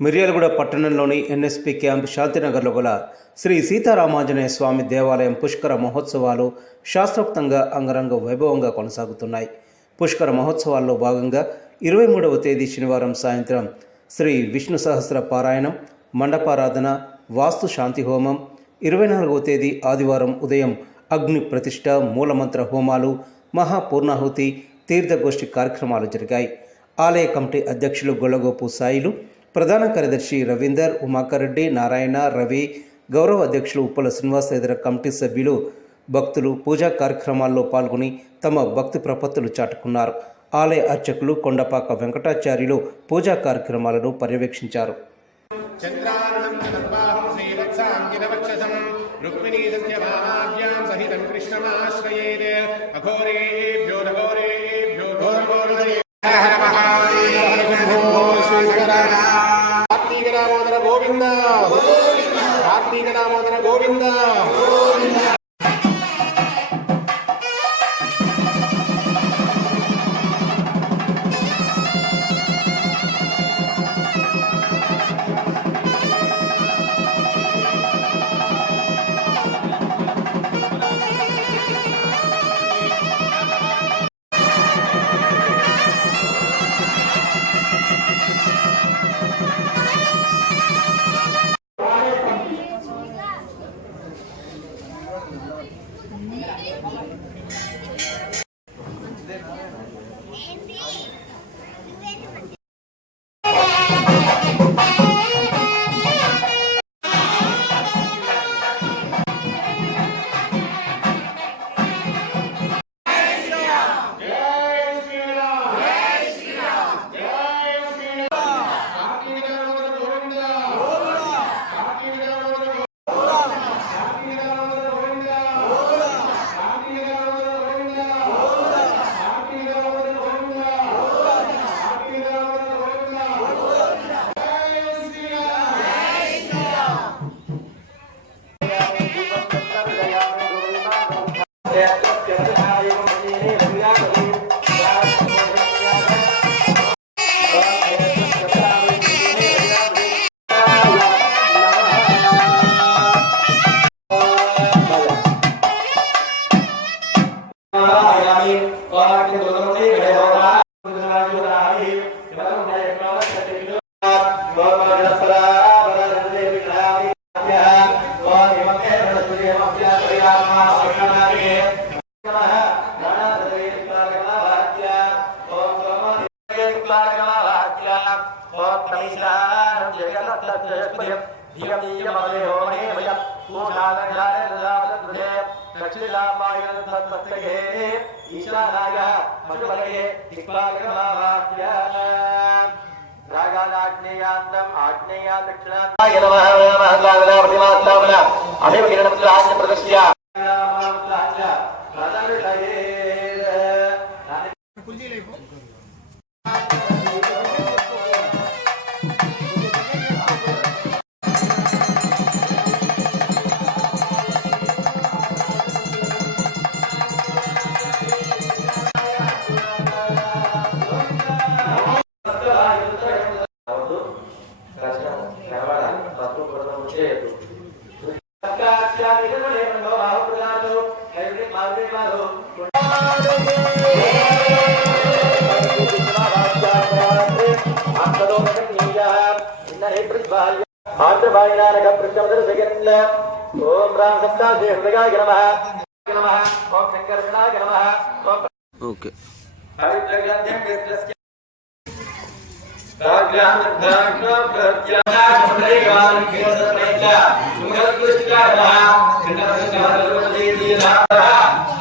మిర్యాలగూడ పట్టణంలోని NSP camp శాంతినగర్లో గల శ్రీ సీతారామాంజనేయ స్వామి దేవాలయం పుష్కర మహోత్సవాలు శాస్త్రోక్తంగా అంగరంగ వైభవంగా కొనసాగుతున్నాయి. పుష్కర మహోత్సవాల్లో భాగంగా ఇరవై మూడవ తేదీ శనివారం సాయంత్రం శ్రీ విష్ణు సహస్ర పారాయణం మండపారాధన వాస్తు శాంతి హోమం ఇరవై నాలుగవ తేదీ ఆదివారం ఉదయం అగ్ని ప్రతిష్ట మూలమంత్ర హోమాలు మహాపూర్ణాహుతి తీర్థగోష్ఠి కార్యక్రమాలు జరిగాయి. ఆలయ కమిటీ అధ్యక్షులు గొల్లగోపు సాయిలు ప్రధాన కార్యదర్శి రవీందర్ ఉమాకరెడ్డి నారాయణ రవి గౌరవ అధ్యక్షులు ఉప్పల శ్రీనివాస్ తదితర కమిటీ సభ్యులు భక్తులు పూజా కార్యక్రమాల్లో పాల్గొని తమ భక్తి ప్రపత్తులు చాటుకున్నారు. ఆలయ అర్చకులు కొండపాక వెంకటాచార్యులు పూజా కార్యక్రమాలను పర్యవేక్షించారు. చంద్రారణం చతుర్బాహం శ్రీవత్సాంకితవక్షసం రుక్మిణీదస్య భామాభ్యాం సహితం కృష్ణమాశ్రయేత్ అఘోరేభ్యో నఘోరేభ్యో ఘోరఘోరే హర మహాదేవ chegaram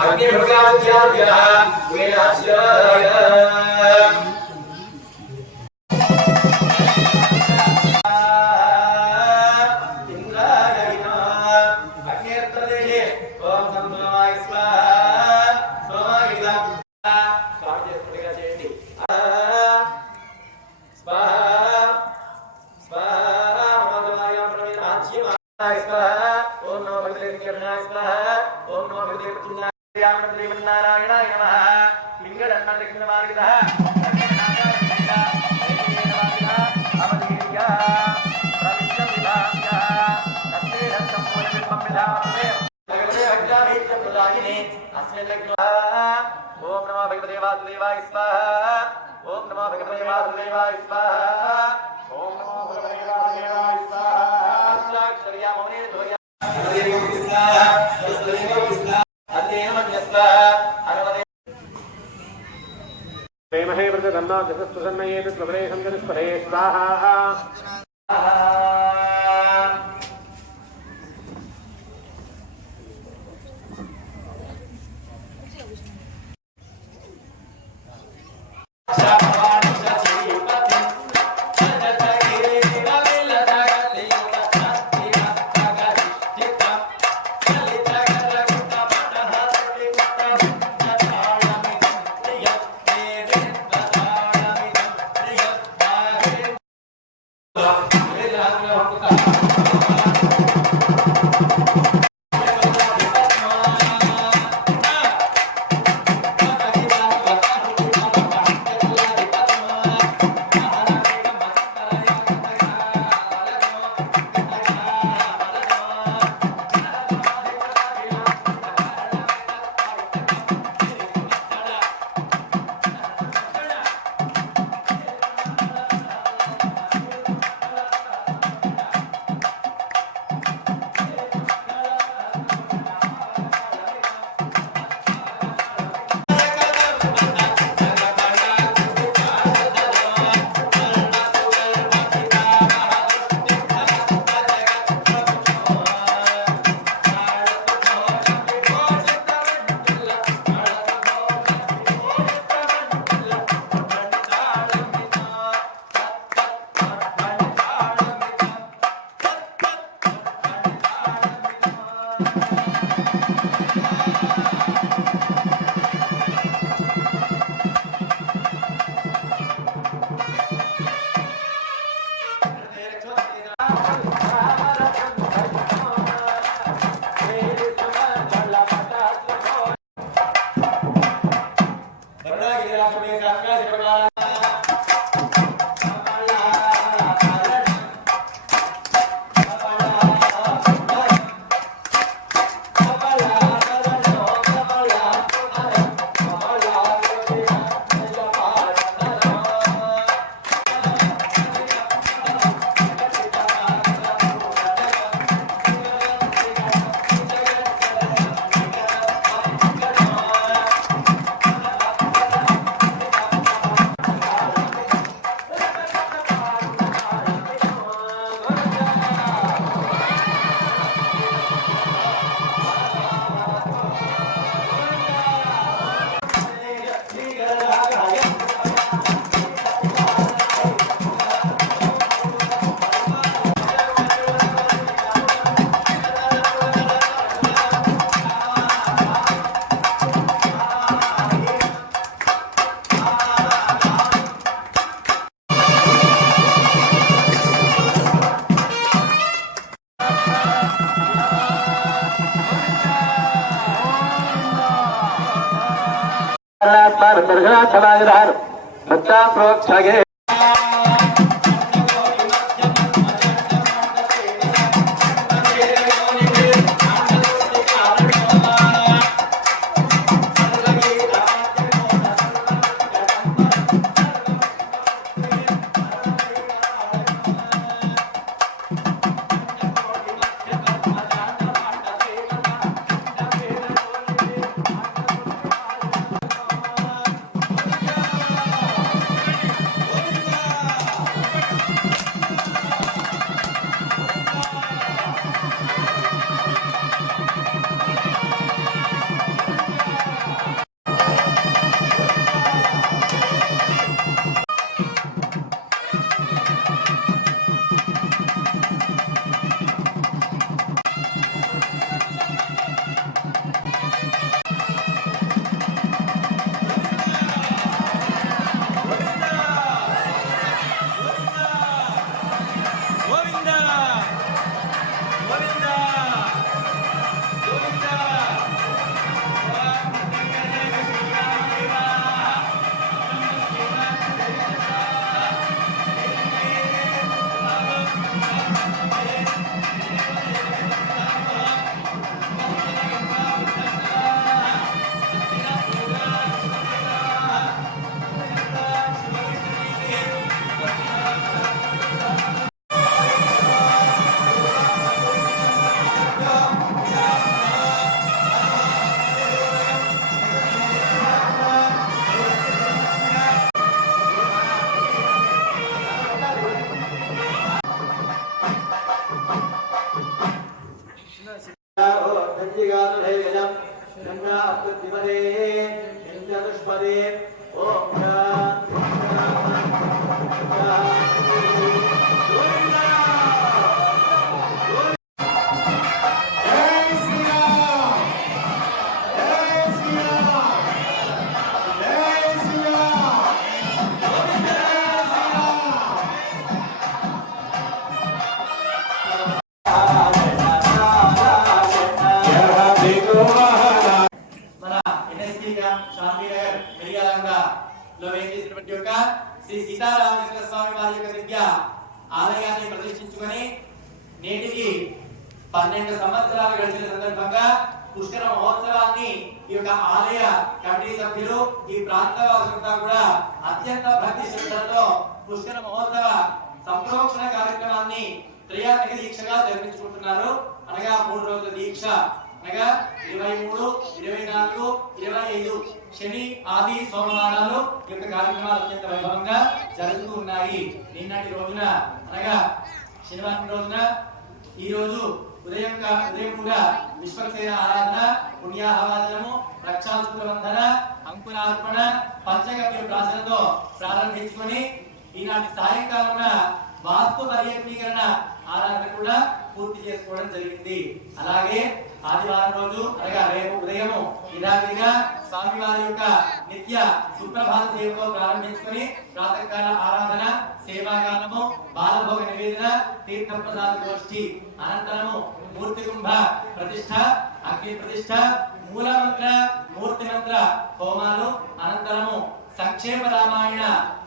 అగ్ని ఓం నమో భగవతే వాసుదేవాయ స్వాహ ఓం నమో భగవతే వాసుదేవాయ స్వాహ ఓం నమో భగవతే వాసుదేవాయ స్వాహ అష్టాక్షరియా మౌనే దోయా దేవం కృష్ణ దేవం కృష్ణ ప్రేమహే వ్రత ధర్మ జసస్వ సన్నయేన స్వరేహం స్వాహ. Stop. ರಕ್ಷಣಾಗ್ರಹರು ಸ್ವಚ್ಛಾಪ್ರೋಕ್ಷಗೆ పుష్కర మహోత్సవ సంప్రోక్షణ కార్యక్రమాన్ని త్రయానక దీక్షగా జరిపించుకుంటున్నారు. అనగా మూడు రోజుల దీక్ష. అనగా ఇరవై మూడు ఇరవై నాలుగు ఇరవై ఐదు శని ఆది సోమవారాలు ఈ యొక్క కార్యక్రమాలు అత్యంత వైభవంగా జరుగుతూ ఉన్నాయి. నిన్నటి రోజున అనగా శనివారం రోజున ఈ రోజు ఉదయం ఉదయం కూడా విశ్వక్సేన ఆరాధన పుణ్యాహవాదనము రక్షాసూత్ర వందన అంకురార్పణ పంచగవ్య ప్రాసనతో ప్రారంభించుకొని ఈనాటి సాయంకాలమున వాస్తు పర్యటనీకరణ ఆరాధన కూడా పూర్తి చేసుకోవడం జరిగింది. అలాగే ఆదివారం రోజు అనగా రేపు ఉదయము యథావిధిగా స్వామివారి యొక్క నిత్య సుప్రభాత సేవతో ప్రారంభించుకుని ప్రాతకాల ఆరాధన సేవాగానము బాలభోగ నివేదన తీర్థప్రసాద గోష్ఠి అనంతరము మూర్తి కుంభ ప్రతిష్ఠ అగ్ని ప్రతిష్ఠ మూలమంత్ర మూర్తి మంత్ర హోమాలు అనంతరము సంక్షేమ రామాయణ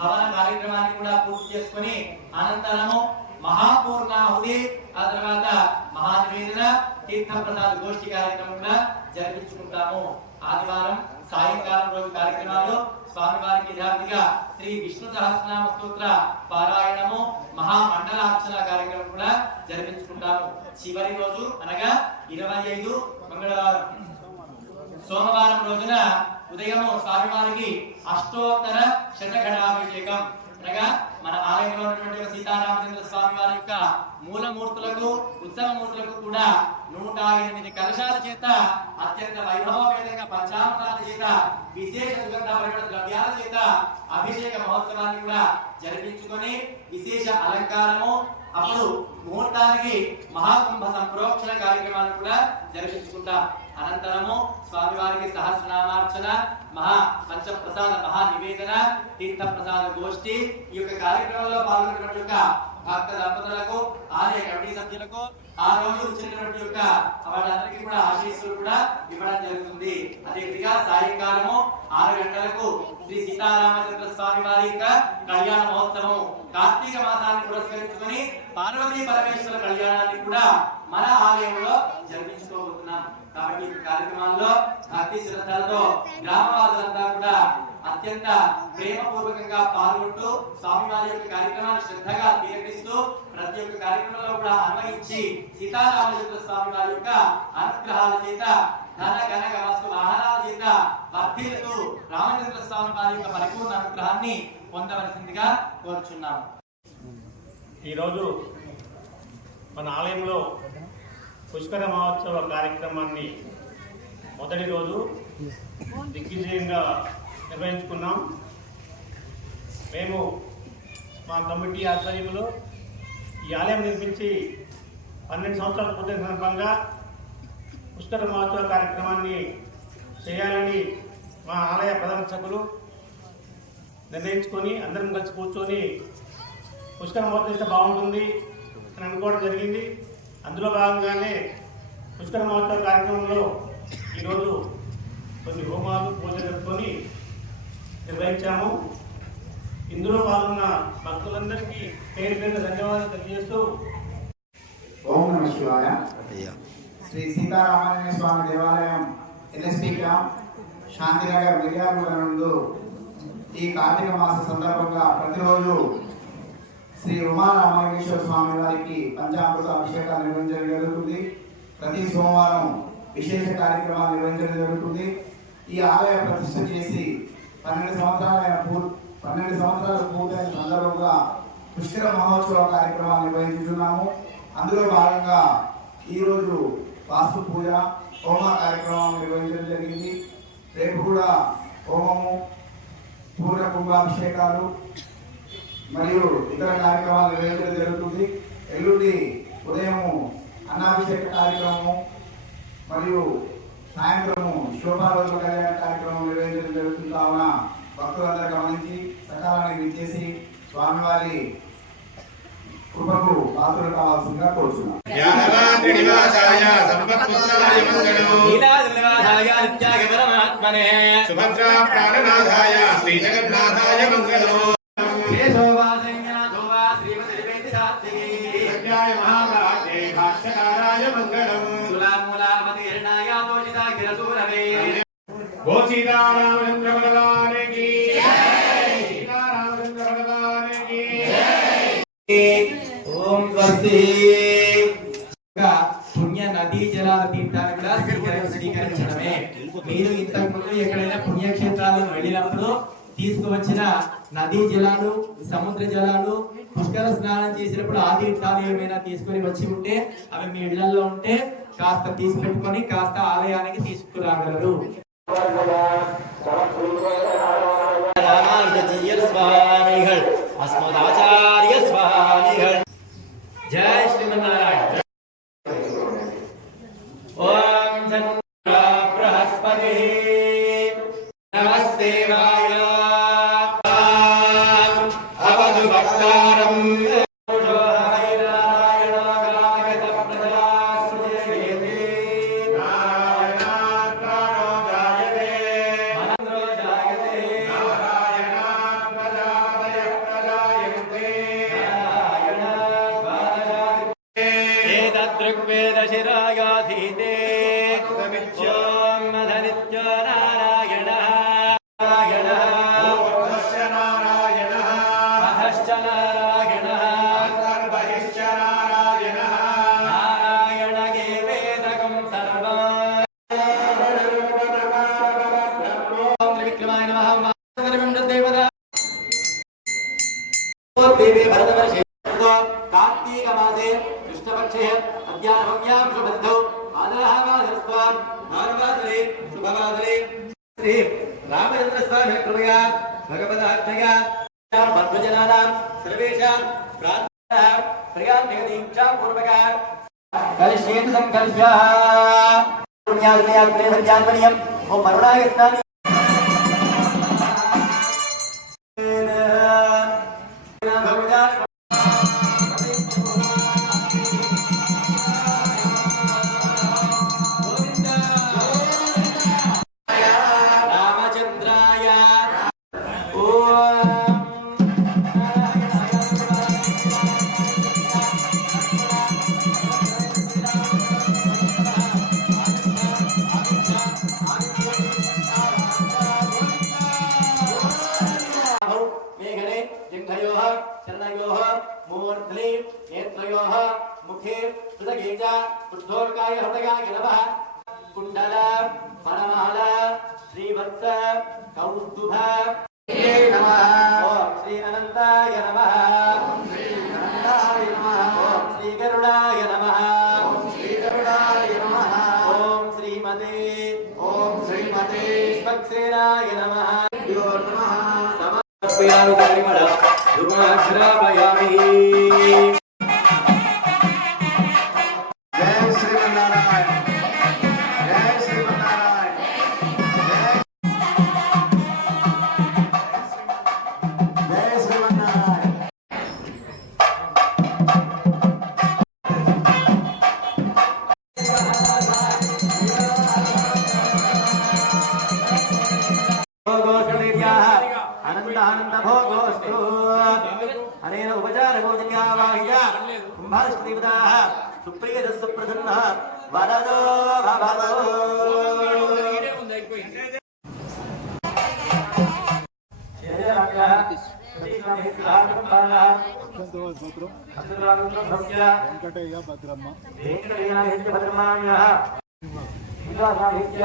హవన కార్యక్రమాన్ని కూడా పూర్తి చేసుకుని అనంతరము మహాపూర్ణాహుతి ఆ తర్వాత మహానివేదన తీర్థప్రసాద గోష్ఠి కార్యక్రమం కూడా జరిపించుకుంటాము. ఆదివారం సాయంకాలం రోజు కార్యక్రమాలు. స్వామివారికి యథావిధిగా శ్రీ విష్ణు సహస్రనామ స్తోత్ర పారాయణము మహామండలార్చన కార్యక్రమం కూడా జరిపించుకుంటాము. చివరి రోజు అనగా ఇరవై ఐదు మంగళవారం. సోమవారం రోజున ఉదయము స్వామివారికి అష్టోత్తర శతగణాభిషేకం అనగా మన ఆలయంలో ఉన్నటువంటి సీతారామచంద్ర స్వామి వారి యొక్క మూలమూర్తులకు ఉత్సవ మూర్తులకు కూడా నూట ఎనిమిది కలశాల చేత అత్యంత వైభవపేతంగా పంచామృతాల చేత విశేష సుగంధ ద్రవ్యాల చేత అభిషేక మహోత్సవాన్ని కూడా జరిపించుకొని విశేష అలంకారము అప్పుడు ముహూర్తానికి మహాకుంభ సంప్రోక్షణ కార్యక్రమాలు కూడా జరిపించుకుంటాం. అనంతరము స్వామివారికి సహస్రనామార్చన మహా పంచప్రసాద మహా నివేదన తీర్థ ప్రసాద గోష్ఠి ఈ యొక్క కార్యక్రమంలో పాల్గొన్నటువంటి యొక్క భక్త దంపతులకు ఆలయ కమిటీ సభ్యులకు ఆ రోజు వచ్చినటువంటి యొక్క వాళ్ళందరికీ కూడా ఆశీస్సులు కూడా ఇవ్వడం జరుగుతుంది. అదే విధంగా సాయంకాలము ఆరు గంటలకు శ్రీ సీతారామచంద్ర స్వామి వారి యొక్క కళ్యాణ మహోత్సవం కార్తీక మాసాన్ని పురస్కరించుకుని పార్వతీ పరమేశ్వర కళ్యాణాన్ని కూడా మన ఆలయంలో జరిపించుకోబోతున్నాం. కాబట్టి ఈ కార్యక్రమాల్లో భక్తి శ్రద్ధలతో గ్రామవాసులంతా కూడా అత్యంత ప్రేమపూర్వకంగా పాల్గొంటూ స్వామివారి యొక్క కార్యక్రమాన్ని శ్రద్ధగా తిలకిస్తూ ప్రతి ఒక్క కార్యక్రమంలో కూడా అన్వయించి సీతారామచంద్ర స్వామి వారి యొక్క అనుగ్రహాల చేత ధన కనక వస్తు వాహనాల చేత వర్ధిల్లుతూ రామచంద్ర స్వామి వారి యొక్క పరిపూర్ణ అనుగ్రహాన్ని పొందవలసిందిగా కోరుచున్నాము. ఈరోజు మన ఆలయంలో పుష్కర మహోత్సవ కార్యక్రమాన్ని మొదటి రోజు దిగ్విజయంగా నిర్వహించుకున్నాం. మేము మా కమిటీ ఆధ్వర్యంలో ఈ ఆలయం నిర్మించి పన్నెండు సంవత్సరాలు పూర్తయిన సందర్భంగా పుష్కర మహోత్సవ కార్యక్రమాన్ని చేయాలని మా ఆలయ ప్రధాన సభ్యులు నిర్ణయించుకొని అందరం కలిసి కూర్చొని పుష్కర మహోత్సవం బాగుంటుంది అని అనుకోవడం జరిగింది. అందులో భాగంగానే పుష్కర మహోత్సవ కార్యక్రమంలో ఈరోజు కొన్ని హోమాలు పూజలు జరుపుకొని నిర్వహించాము. ఇందులో పాల్గొన్న భక్తులందరికీ పేరు పేరు ధన్యవాదాలు తెలియజేస్తూ ఓం నమ శివాయ. శ్రీ సీతారామాంజనేయ స్వామి దేవాలయం ఎల్ఎస్పి క్యాంప్ శాంతినగర్ మిర్యాలగూడ నందు ఈ కార్తీక మాస సందర్భంగా ప్రతిరోజు శ్రీ ఉమారామలింగేశ్వర స్వామి వారికి పంచామృత అభిషేకాలు నిర్వహించడం జరుగుతుంది. ప్రతి సోమవారం విశేష కార్యక్రమాలు నిర్వహించడం జరుగుతుంది. ఈ ఆలయ ప్రతిష్ఠ చేసి పన్నెండు సంవత్సరాలైన పూర్తి పన్నెండు సంవత్సరాలు పూర్తయిన సందర్భంగా పుష్కర మహోత్సవ కార్యక్రమాలు నిర్వహించుతున్నాము అందులో భాగంగా ఈరోజు వాస్తు పూజ హోమ కార్యక్రమం నిర్వహించడం జరిగింది. రేపు కూడా హోమము పూర్ణ కుంభాభిషేకాలు మరియు ఇతర కార్యక్రమాలు నిర్వహించడం జరుగుతుంది. ఎల్లుండి ఉదయము అన్నాభిషేక కార్యక్రమము మరియు సాయంత్రము శోభారోజుల కళ్యాణ కార్యక్రమం నిర్వహించడం జరుగుతుంది కావున భక్తులందరూ గమనించి సకాలానికి చేసి స్వామివారి కృపకు పాత్రలు కావాల్సిందిగా కోరుతున్నాం నదీ జలాలు సముద్ర జలాలు పుష్కర స్నానం చేసినప్పుడు ఆది ఇట్టాలు ఏమైనా తీసుకొని వచ్చి ఉంటే అవి మీ ఇళ్ళలో ఉంటే కాస్త తీసుకెట్టుకొని కాస్త ఆలయానికి తీసుకురాగలరు. స్వామిகள் పరిమళ దుర్మాక్షరామయ కుండానంద భోగోస్తు అనేన ఉపచార భోజన్యావాహిక కుంభాష్టివిదా సుప్రియత సుప్రసన్న. వరదో భవదో వెంకటయ్య భద్రమ్మ వెంకటయ్య భద్రమాంగ సాహిత్య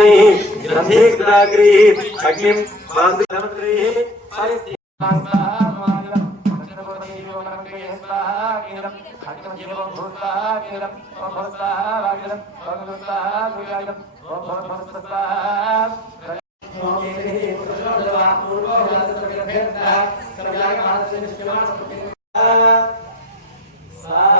ధనుర్ధీగ్రీः సంధిగ్రాగ్రీः అగ్నిం బాంధుధనుర్ధీः సా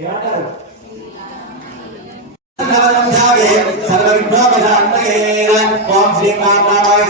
ఏమంటారు సర్వవిఘ్నోపశాంతయే ఓం శ్రీ మాతాయ